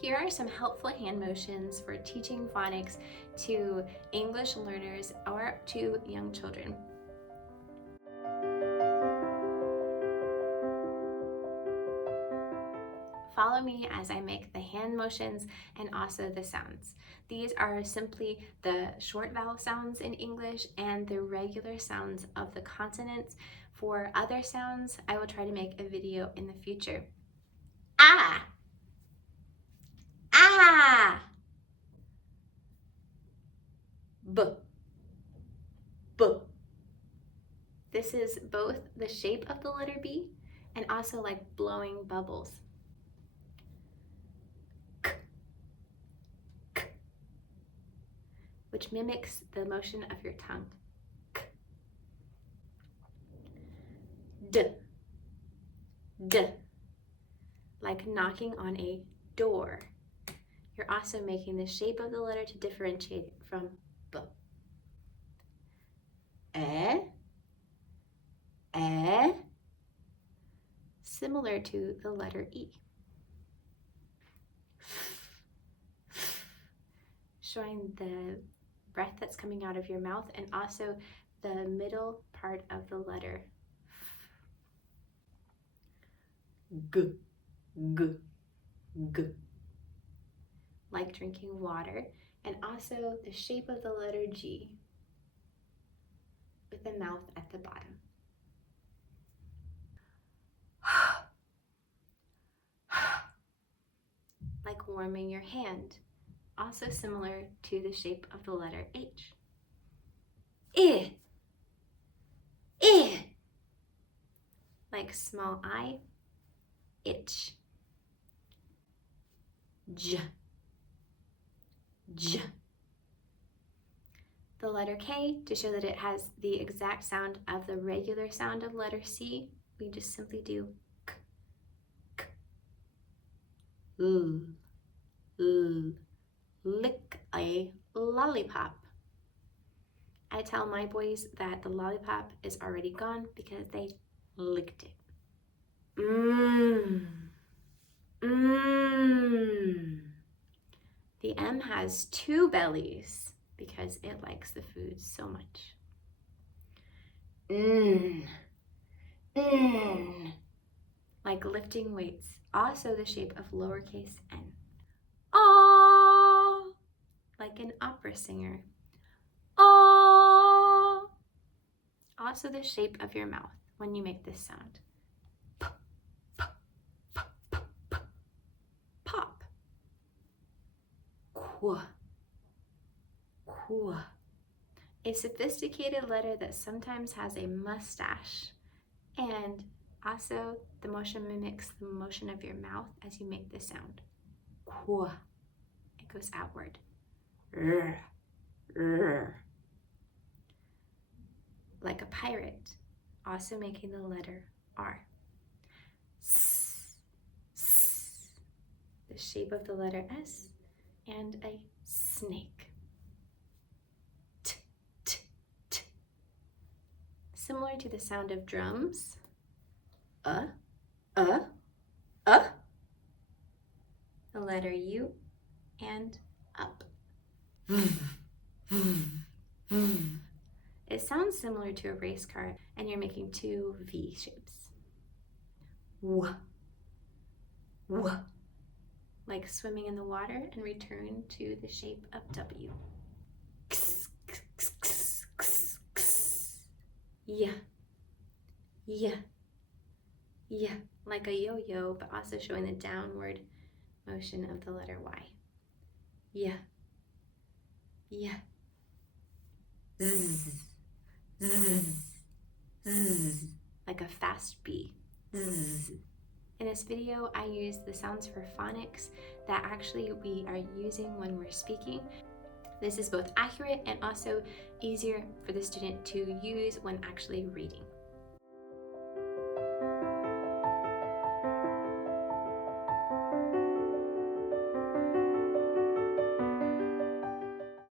Here are some helpful hand motions for teaching phonics to English learners or to young children. Follow me as I make the hand motions and also the sounds. These are simply the short vowel sounds in English and the regular sounds of the consonants. For other sounds, I will try to make a video in the future. Ah! Ah! B. B. This is both the shape of the letter B and also like blowing bubbles. K. K. Which mimics the motion of your tongue. K. D. D. Like knocking on a door. You're also making the shape of the letter to differentiate it from B. E. E. Similar to the letter E. Showing the breath that's coming out of your mouth and also the middle part of the letter. G. G. G. Like drinking water, and also the shape of the letter G with the mouth at the bottom. Like warming your hand, also similar to the shape of the letter H. I. I. Like small I, itch. J. J. The letter K, to show that it has the exact sound of the regular sound of letter C, we just simply do K, K. L, L. Lick a lollipop. I tell my boys that the lollipop is already gone because they licked it. Mmm. Mmm. The M has two bellies because it likes the food so much. N. N. Like lifting weights, also the shape of lowercase n. Ah. Like an opera singer. Ah. Also the shape of your mouth when you make this sound. P, p, p, p, p. Pop. Qu. Qu. A sophisticated letter that sometimes has a mustache, and also the motion mimics the motion of your mouth as you make the sound. Qu. It goes outward. R. R. Like a pirate, also making the letter R. S. S. The shape of the letter S, and a snake. T, t, t. Similar to the sound of drums. The letter U, and up. It sounds similar to a race car, and you're making two V shapes. W. W. Like swimming in the water and return to the shape of W. X, x, x, x, x. Yeah. Yeah. Yeah. Like a yo-yo, but also showing the downward motion of the letter Y. Yeah. Yeah. Zzz. Zzz. Zzz. Like a fast B. Zzz. In this video, I use the sounds for phonics that actually we are using when we're speaking. This is both accurate and also easier for the student to use when actually reading.